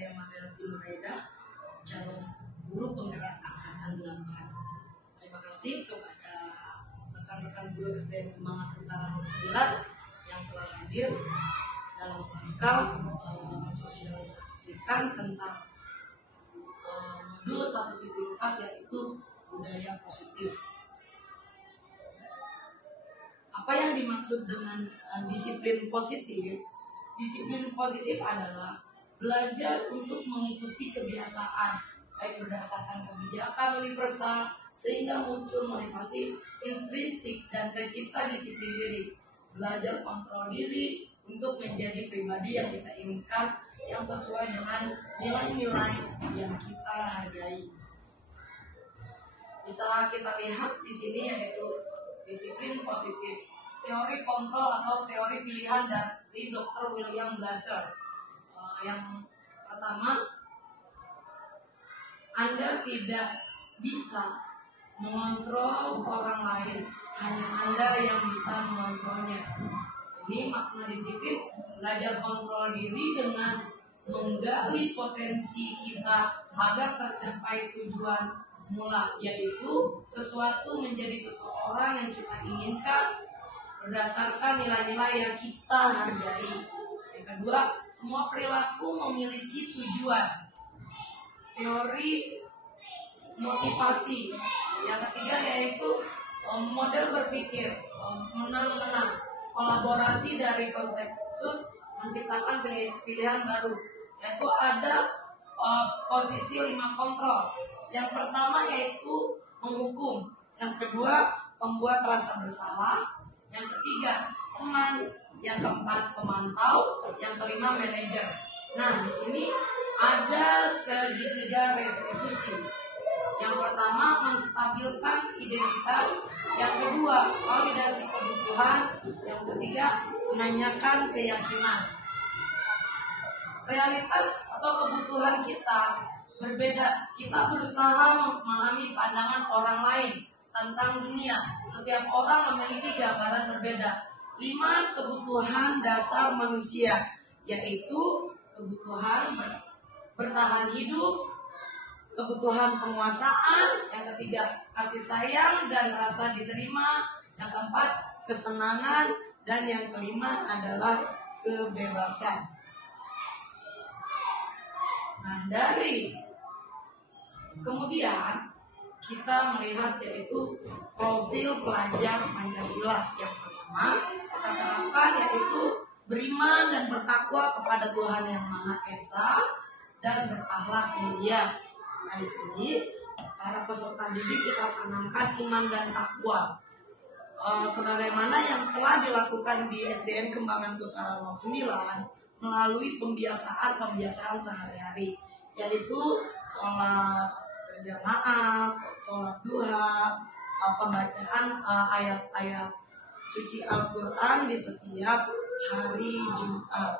saya Mariati Nuraida, calon guru penggerak angkatan 8. Terima kasih kepada rekan-rekan guru SDN Kembangan Utara 09 yang telah hadir dalam rangka mensosialisasikan tentang modul 1.4 yaitu budaya positif. Apa yang dimaksud dengan disiplin positif? Disiplin positif adalah belajar untuk mengikuti kebiasaan, baik berdasarkan kebijakan universal sehingga muncul motivasi intrinsik dan tercipta disiplin diri. Belajar kontrol diri untuk menjadi pribadi yang kita inginkan, yang sesuai dengan nilai-nilai yang kita hargai. Bisa kita lihat di sini yaitu disiplin positif. Teori kontrol atau teori pilihan dari Dr. William Glasser. Yang pertama, Anda tidak bisa mengontrol orang lain, hanya Anda yang bisa mengontrolnya. Ini makna disiplin, belajar kontrol diri dengan menggali potensi kita agar tercapai tujuan mula, yaitu sesuatu menjadi seseorang yang kita inginkan berdasarkan nilai-nilai yang kita hargai. Yang kedua, semua perilaku memiliki tujuan. Teori motivasi. Yang ketiga yaitu model berpikir, menang-menang, kolaborasi dari konsensus menciptakan pilihan baru. Yaitu ada posisi 5 kontrol. Yang pertama yaitu menghukum. Yang kedua, membuat rasa bersalah. Yang ketiga, teman. Yang keempat, pemantau. Yang kelima, manajer. Nah, di sini ada segitiga restitusi. Yang pertama, menstabilkan identitas. Yang kedua, validasi kebutuhan. Yang ketiga, menanyakan keyakinan. Realitas atau kebutuhan kita berbeda. Kita berusaha memahami pandangan orang lain tentang dunia. Setiap orang memiliki gambaran berbeda. 5 kebutuhan dasar manusia, yaitu kebutuhan bertahan hidup, kebutuhan penguasaan, yang ketiga kasih sayang dan rasa diterima, yang keempat kesenangan, dan yang kelima adalah kebebasan. Nah, dari kemudian kita melihat yaitu profil pelajar Pancasila. Yang pertama kita terapkan yaitu beriman dan bertakwa kepada Tuhan Yang Maha Esa dan berakhlak mulia. Nah, di sini para peserta didik kita tanamkan iman dan takwa. Sebagaimana yang telah dilakukan di SDN Kembangan Utara 09 melalui pembiasaan sehari-hari, yaitu sholat berjamaah, sholat duha, pembacaan ayat-ayat suci Al-Quran di setiap hari Jumat.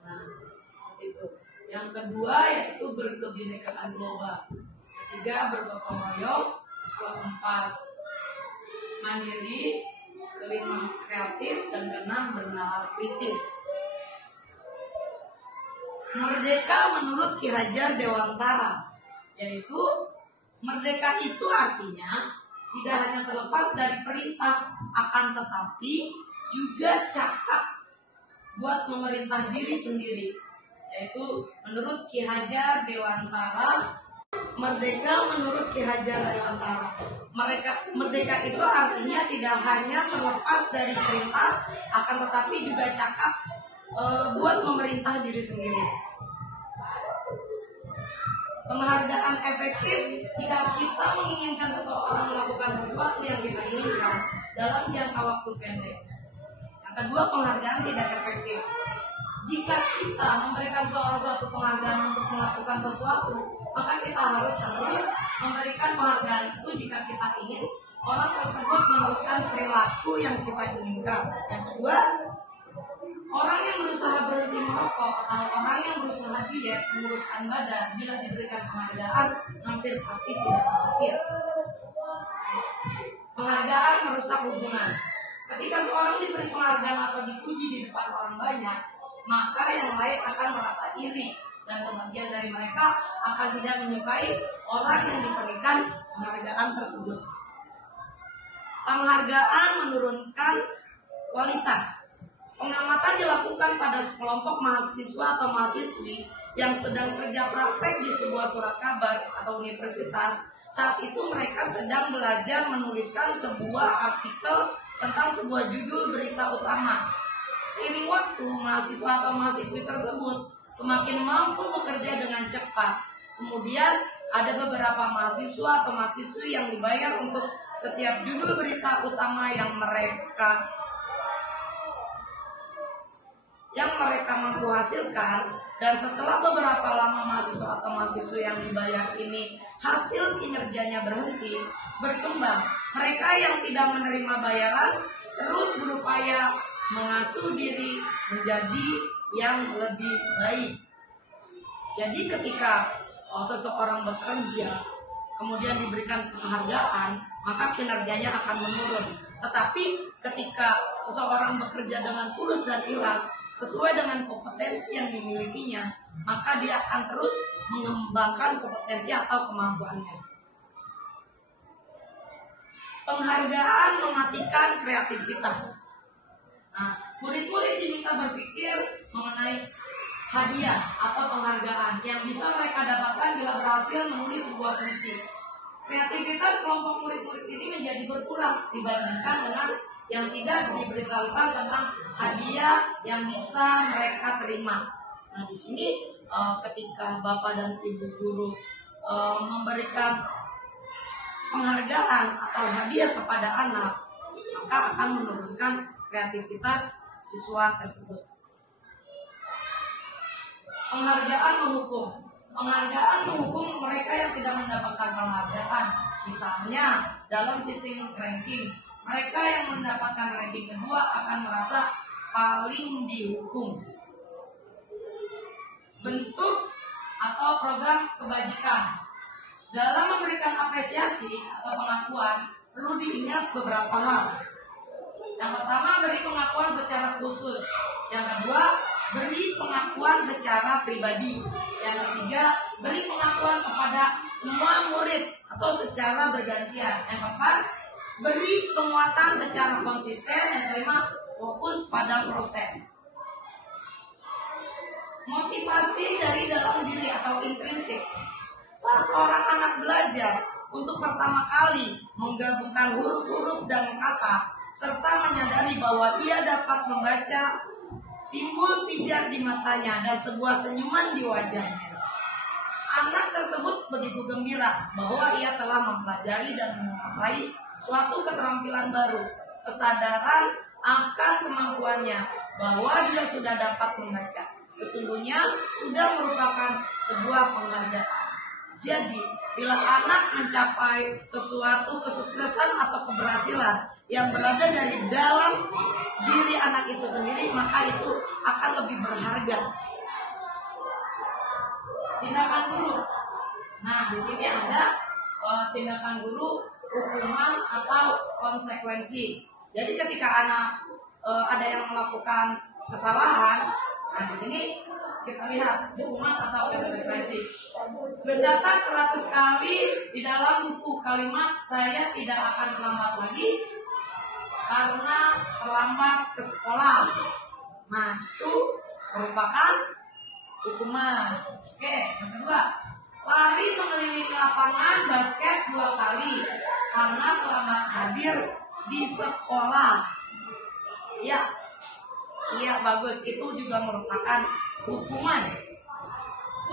Nah, seperti itu. Yang kedua yaitu berkebinekaan global. Ketiga, bergotong royong. Keempat, mandiri. Kelima, kreatif. Dan keenam, bernalar kritis. Merdeka menurut Ki Hajar Dewantara, yaitu merdeka itu artinya tidak hanya terlepas dari perintah, akan tetapi juga cakap buat memerintah diri sendiri. Yaitu menurut Ki Hajar Dewantara, merdeka menurut Ki Hajar Dewantara, merdeka itu artinya tidak hanya terlepas dari perintah, akan tetapi juga cakap buat memerintah diri sendiri. Penghargaan efektif jika kita menginginkan seseorang melakukan sesuatu yang kita inginkan dalam jangka waktu pendek. Yang kedua, penghargaan tidak efektif. Jika kita memberikan seorang suatu penghargaan untuk melakukan sesuatu, maka kita harus terus memberikan penghargaan itu jika kita ingin orang tersebut meneruskan perilaku yang kita inginkan. Yang kedua, orang yang berusaha berhenti merokok atau orang yang berusaha diet menguruskan badan, bila diberikan penghargaan hampir pasti tidak berhasil. Penghargaan merusak hubungan. Ketika seorang diberi penghargaan atau dipuji di depan orang banyak, maka yang lain akan merasa iri dan sebagian dari mereka akan tidak menyukai orang yang diberikan penghargaan tersebut. Penghargaan menurunkan kualitas. Pengamatan dilakukan pada sekelompok mahasiswa atau mahasiswi yang sedang kerja praktek di sebuah surat kabar atau universitas. Saat itu mereka sedang belajar menuliskan sebuah artikel tentang sebuah judul berita utama. Seiring waktu, mahasiswa atau mahasiswi tersebut semakin mampu bekerja dengan cepat. Kemudian ada beberapa mahasiswa atau mahasiswi yang dibayar untuk setiap judul berita utama yang mereka mampu hasilkan. Dan setelah beberapa lama mahasiswa atau mahasiswa yang dibayar ini hasil kinerjanya berhenti berkembang, mereka yang tidak menerima bayaran terus berupaya mengasuh diri menjadi yang lebih baik. Jadi ketika seseorang bekerja kemudian diberikan penghargaan, maka kinerjanya akan menurun. Tetapi ketika seseorang bekerja dengan tulus dan ikhlas sesuai dengan kompetensi yang dimilikinya, maka dia akan terus mengembangkan kompetensi atau kemampuannya. Penghargaan mematikan kreativitas. Nah, murid-murid diminta berpikir mengenai hadiah atau penghargaan yang bisa mereka dapatkan bila berhasil menulis sebuah puisi. Kreativitas kelompok murid-murid ini menjadi berkurang dibandingkan dengan yang tidak diberitahukan tentang hadiah yang bisa mereka terima. Nah, di sini ketika Bapak dan Ibu guru memberikan penghargaan atau hadiah kepada anak, maka akan menurunkan kreativitas siswa tersebut. Penghargaan menghukum. Penghargaan menghukum mereka yang tidak mendapatkan penghargaan. Misalnya dalam sistem ranking, mereka yang mendapatkan ranking kedua akan merasa paling dihukum. Bentuk atau program kebajikan. Dalam memberikan apresiasi atau pengakuan perlu diingat beberapa hal. Yang pertama, beri pengakuan secara khusus. Yang kedua, beri pengakuan secara pribadi. Yang ketiga, beri pengakuan kepada semua murid atau secara bergantian. Yang keempat, beri penguatan secara konsisten. Yang kelima, fokus pada proses. Motivasi dari dalam diri atau intrinsik. Saat seorang anak belajar untuk pertama kali menggabungkan huruf-huruf dan kata, serta menyadari bahwa ia dapat membaca, timbul pijar di matanya dan sebuah senyuman di wajahnya. Anak tersebut begitu gembira bahwa ia telah mempelajari dan menguasai suatu keterampilan baru. Kesadaran akan kemampuannya bahwa dia sudah dapat membaca sesungguhnya sudah merupakan sebuah penghargaan. Jadi, bila anak mencapai sesuatu kesuksesan atau keberhasilan yang berada dari dalam diri anak itu sendiri, maka itu akan lebih berharga. Tindakan guru. Nah, di sini ada tindakan guru, hukuman atau konsekuensi. Jadi ketika anak ada yang melakukan kesalahan, nah di sini kita lihat hukuman atau konsekuensi. Mencatat 100 kali di dalam buku kalimat "saya tidak akan terlambat lagi karena terlambat ke sekolah". Nah, itu merupakan hukuman. Oke, yang kedua, lari mengelilingi lapangan basket 2 kali karena terlambat hadir di sekolah. Iya, bagus. Itu juga merupakan hukuman.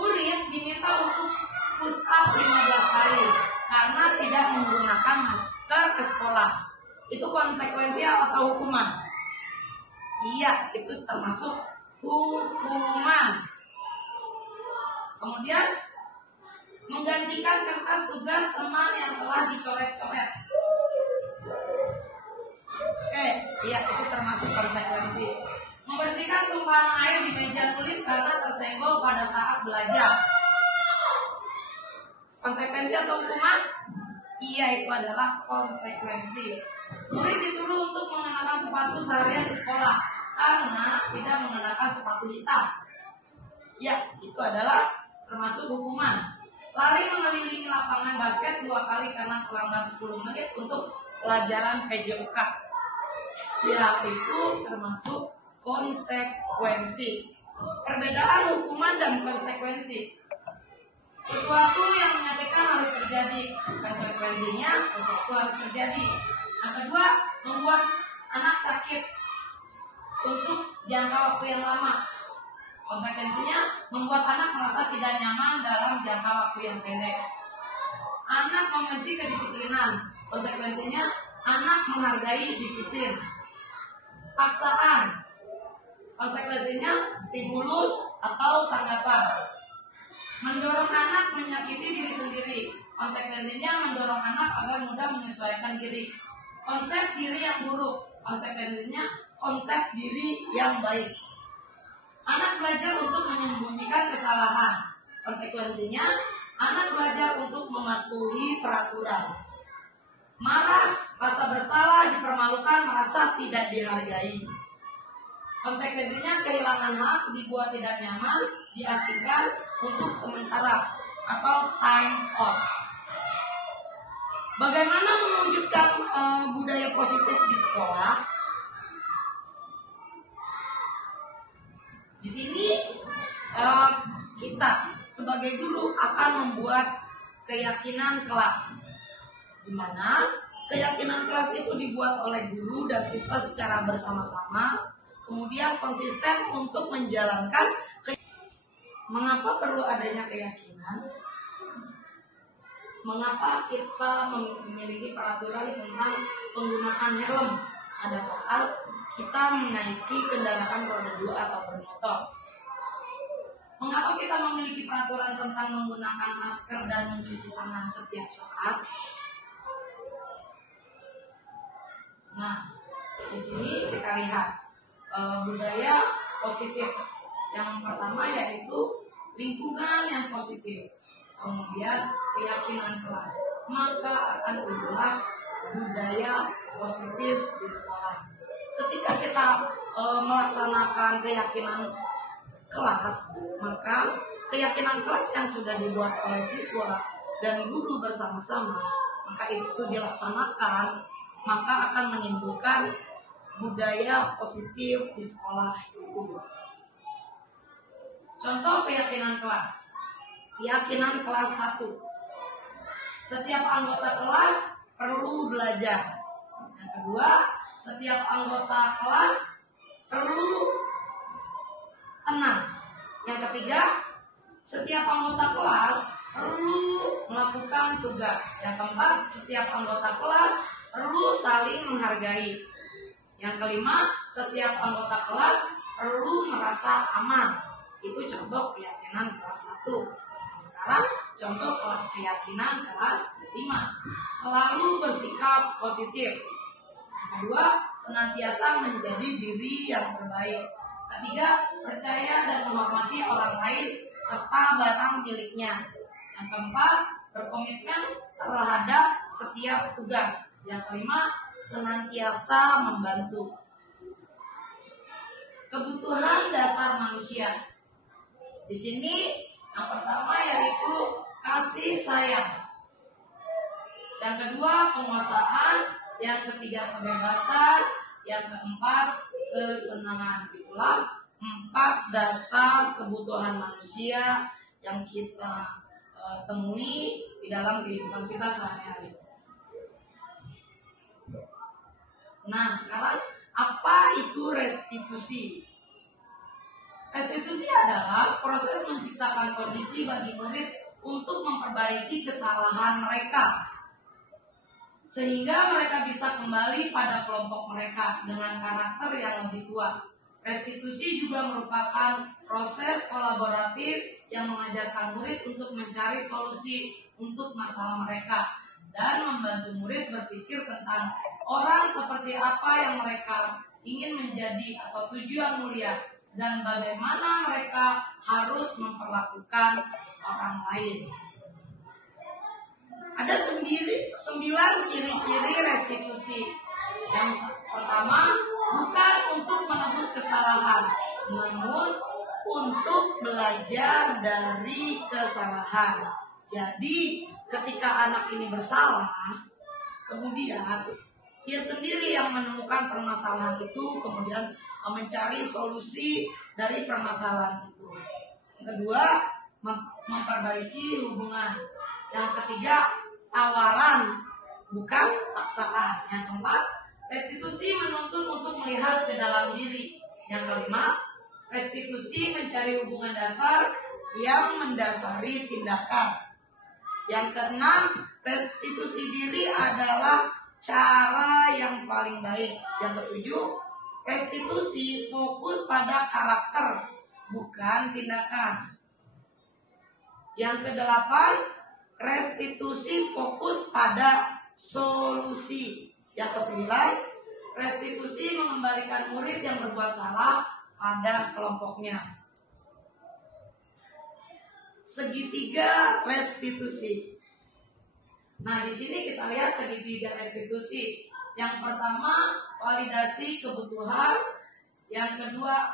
Murid diminta untuk push up 15 kali karena tidak menggunakan masker ke sekolah. Itu konsekuensi atau hukuman? Iya, itu termasuk hukuman. Kemudian menggantikan kertas tugas teman yang telah dicoret-coret. Oke, iya, itu termasuk konsekuensi. Membersihkan tumpahan air di meja tulis karena tersenggol pada saat belajar. Konsekuensi atau hukuman? Iya, itu adalah konsekuensi. Murid disuruh untuk mengenakan sepatu seharian di sekolah karena tidak mengenakan sepatu hitam. Ya, itu adalah termasuk hukuman. Lari mengelilingi lapangan basket 2 kali karena terlambat 10 menit untuk pelajaran PJOK. Ya, itu termasuk konsekuensi. Perbedaan hukuman dan konsekuensi. Sesuatu yang menyatakan harus terjadi, konsekuensinya sesuatu harus terjadi. Yang kedua, membuat anak sakit untuk jangka waktu yang lama. Konsekuensinya membuat anak merasa tidak nyaman dalam jangka waktu yang pendek. Anak membenci kedisiplinan. Konsekuensinya anak menghargai disiplin. Paksaan. Konsekuensinya stimulus atau tanggapan. Mendorong anak menyakiti diri sendiri. Konsekuensinya mendorong anak agar mudah menyesuaikan diri. Konsep diri yang buruk. Konsekuensinya konsep diri yang baik. Anak belajar untuk menyembunyikan kesalahan. Konsekuensinya anak belajar untuk mematuhi peraturan. Marah, rasa bersalah, dipermalukan, merasa tidak dihargai. Konsekuensinya kehilangan hak, dibuat tidak nyaman, diasingkan untuk sementara atau time out. Bagaimana mewujudkan budaya positif di sekolah? Di sini kita sebagai guru akan membuat keyakinan kelas, di mana keyakinan kelas itu dibuat oleh guru dan siswa secara bersama-sama, kemudian konsisten untuk menjalankan. Mengapa perlu adanya keyakinan? Mengapa kita memiliki peraturan tentang penggunaan helm pada saat kita menaiki kendaraan roda 2 atau bermotor? Mengapa kita memiliki peraturan tentang menggunakan masker dan mencuci tangan setiap saat? Nah, di sini kita lihat budaya positif. Yang pertama yaitu lingkungan yang positif, kemudian keyakinan kelas. Maka akan tumbuhlah budaya positif di sekolah. Ketika kita melaksanakan keyakinan kelas, maka keyakinan kelas yang sudah dibuat oleh siswa dan guru bersama-sama, maka itu dilaksanakan, maka akan menimbulkan budaya positif di sekolah itu. Contoh keyakinan kelas. Keyakinan kelas 1. Setiap anggota kelas perlu belajar. Yang kedua, setiap anggota kelas perlu tenang. Yang ketiga, setiap anggota kelas perlu melakukan tugas. Yang keempat, setiap anggota kelas perlu saling menghargai. Yang kelima, setiap anggota kelas perlu merasa aman. Itu contoh keyakinan kelas 1. Sekarang contoh keyakinan kelas 5. Selalu bersikap positif. Kedua, senantiasa menjadi diri yang terbaik. Ketiga, percaya dan menghormati orang lain serta barang miliknya. Yang keempat, berkomitmen terhadap setiap tugas. Yang kelima, senantiasa membantu. Kebutuhan dasar manusia. Di sini yang pertama yaitu kasih sayang. Yang kedua penguasaan, yang ketiga kebebasan, yang keempat kesenangan. Itulah 4 dasar kebutuhan manusia yang kita temui di dalam kehidupan kita sehari-hari. Nah, sekarang apa itu restitusi? Restitusi adalah proses menciptakan kondisi bagi murid untuk memperbaiki kesalahan mereka, sehingga mereka bisa kembali pada kelompok mereka dengan karakter yang lebih kuat. Restitusi juga merupakan proses kolaboratif yang mengajarkan murid untuk mencari solusi untuk masalah mereka dan membantu murid berpikir tentang orang seperti apa yang mereka ingin menjadi atau tujuan mulia, dan bagaimana mereka harus memperlakukan orang lain. Ada 9 ciri-ciri restitusi. Yang pertama, bukan untuk menebus kesalahan, namun untuk belajar dari kesalahan. Jadi ketika anak ini bersalah, kemudian dia sendiri yang menemukan permasalahan itu, kemudian mencari solusi dari permasalahan itu. Yang kedua, memperbaiki hubungan. Yang ketiga, tawaran, bukan paksaan. Yang keempat, restitusi menuntut untuk melihat ke dalam diri. Yang kelima, restitusi mencari hubungan dasar yang mendasari tindakan. Yang keenam, restitusi diri adalah cara yang paling baik. Yang ketujuh, restitusi fokus pada karakter, bukan tindakan. Yang kedelapan, restitusi fokus pada solusi. Yang kesembilan, restitusi mengembalikan murid yang berbuat salah pada kelompoknya. Segitiga restitusi. Nah, di sini kita lihat segitiga restitusi. Yang pertama, validasi kebutuhan. Yang kedua,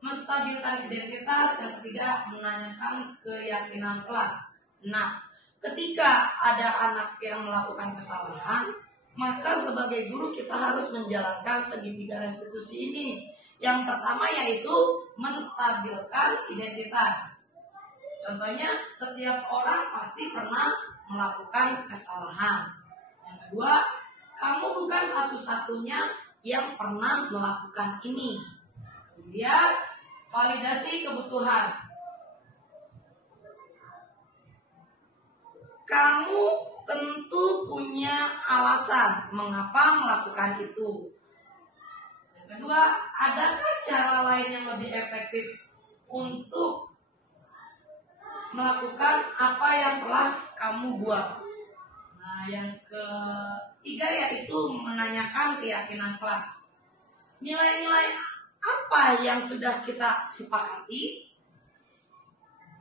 menstabilkan identitas. Yang ketiga, menanyakan keyakinan kelas. Nah, ketika ada anak yang melakukan kesalahan, maka sebagai guru kita harus menjalankan segitiga restitusi ini. Yang pertama yaitu menstabilkan identitas. Contohnya, setiap orang pasti pernah melakukan kesalahan. Yang kedua, kamu bukan satu-satunya yang pernah melakukan ini. Kemudian, validasi kebutuhan. Kamu tentu punya alasan mengapa melakukan itu. Yang kedua, adakah cara lain yang lebih efektif untuk melakukan apa yang telah kamu buat? Nah, yang ketiga yaitu menanyakan keyakinan kelas. Nilai-nilai apa yang sudah kita sepakati?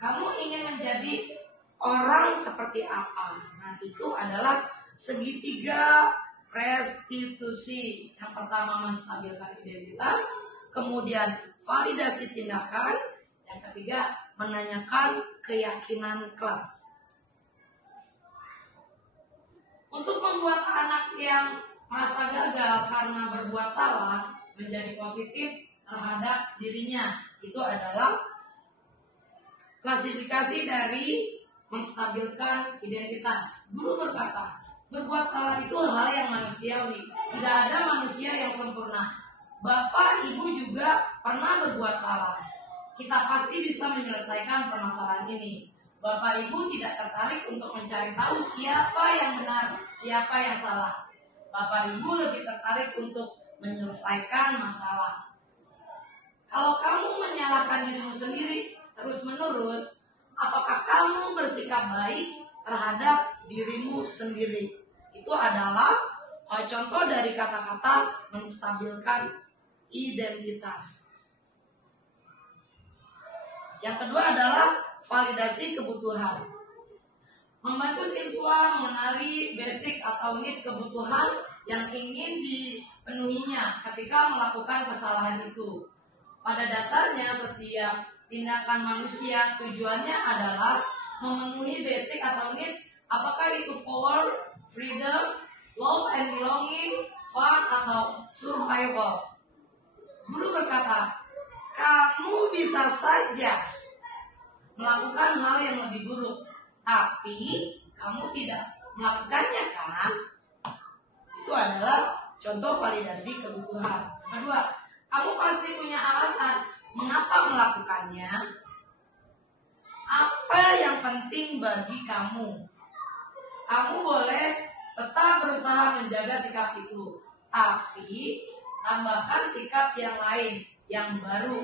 Kamu ingin menjadi orang seperti apa? Nah, itu adalah segitiga restitusi. Yang pertama, menstabilkan identitas. Kemudian, validasi tindakan. Yang ketiga, menanyakan keyakinan kelas. Untuk membuat anak yang merasa gagal karena berbuat salah menjadi positif terhadap dirinya, itu adalah klasifikasi dari menstabilkan identitas. Guru berkata, berbuat salah itu hal yang manusiawi. Tidak ada manusia yang sempurna. Bapak, ibu juga pernah berbuat salah. Kita pasti bisa menyelesaikan permasalahan ini. Bapak ibu tidak tertarik untuk mencari tahu siapa yang benar, siapa yang salah. Bapak ibu lebih tertarik untuk menyelesaikan masalah. Kalau kamu menyalahkan dirimu sendiri terus-menerus, apakah kamu bersikap baik terhadap dirimu sendiri? Itu adalah contoh dari kata-kata menstabilkan identitas. Yang kedua adalah validasi kebutuhan. Membantu siswa mengenali basic atau need kebutuhan yang ingin dipenuhinya ketika melakukan kesalahan itu. Pada dasarnya setiap tindakan manusia tujuannya adalah memenuhi basic atau needs, apakah itu power, freedom, love and belonging, fun, atau survival. Guru berkata, kamu bisa saja melakukan hal yang lebih buruk, tapi kamu tidak melakukannya, kan? Itu adalah contoh validasi kebutuhan. Kedua, kamu pasti punya alasan mengapa melakukannya. Apa yang penting bagi kamu? Kamu boleh tetap berusaha menjaga sikap itu, tapi tambahkan sikap yang lain, yang baru.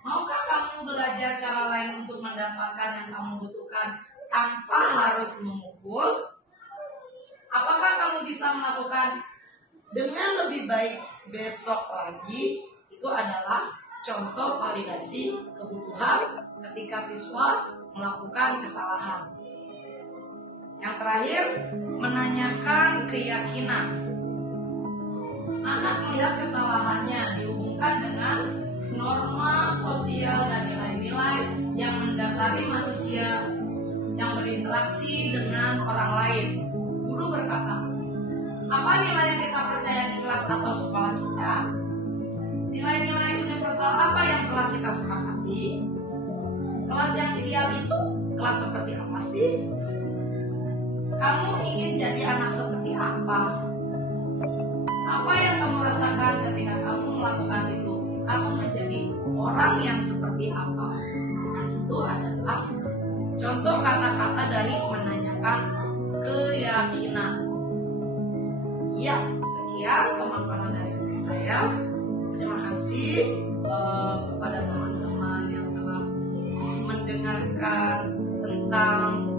Maukah kamu belajar cara lain untuk mendapatkan yang kamu butuhkan tanpa harus memukul? Apakah kamu bisa melakukan dengan lebih baik besok lagi? Itu adalah contoh validasi kebutuhan ketika siswa melakukan kesalahan. Yang terakhir, menanyakan keyakinan. Anak melihat kesalahannya dihubungkan dengan norma sosial dan nilai-nilai yang mendasari manusia yang berinteraksi dengan orang lain. Guru berkata, apa nilai yang kita percaya di kelas atau sekolah kita? Nilai-nilai universal apa yang telah kita sepakati? Kelas yang ideal itu kelas seperti apa sih? Kamu ingin jadi anak seperti apa? Apa yang kamu rasakan ketika kamu melakukan itu? Kamu menjadi orang yang seperti apa? Nah, itu adalah contoh kata-kata dari menanyakan keyakinan. Ya, sekian pemaparan dari saya. Terima kasih kepada teman-teman yang telah mendengarkan tentang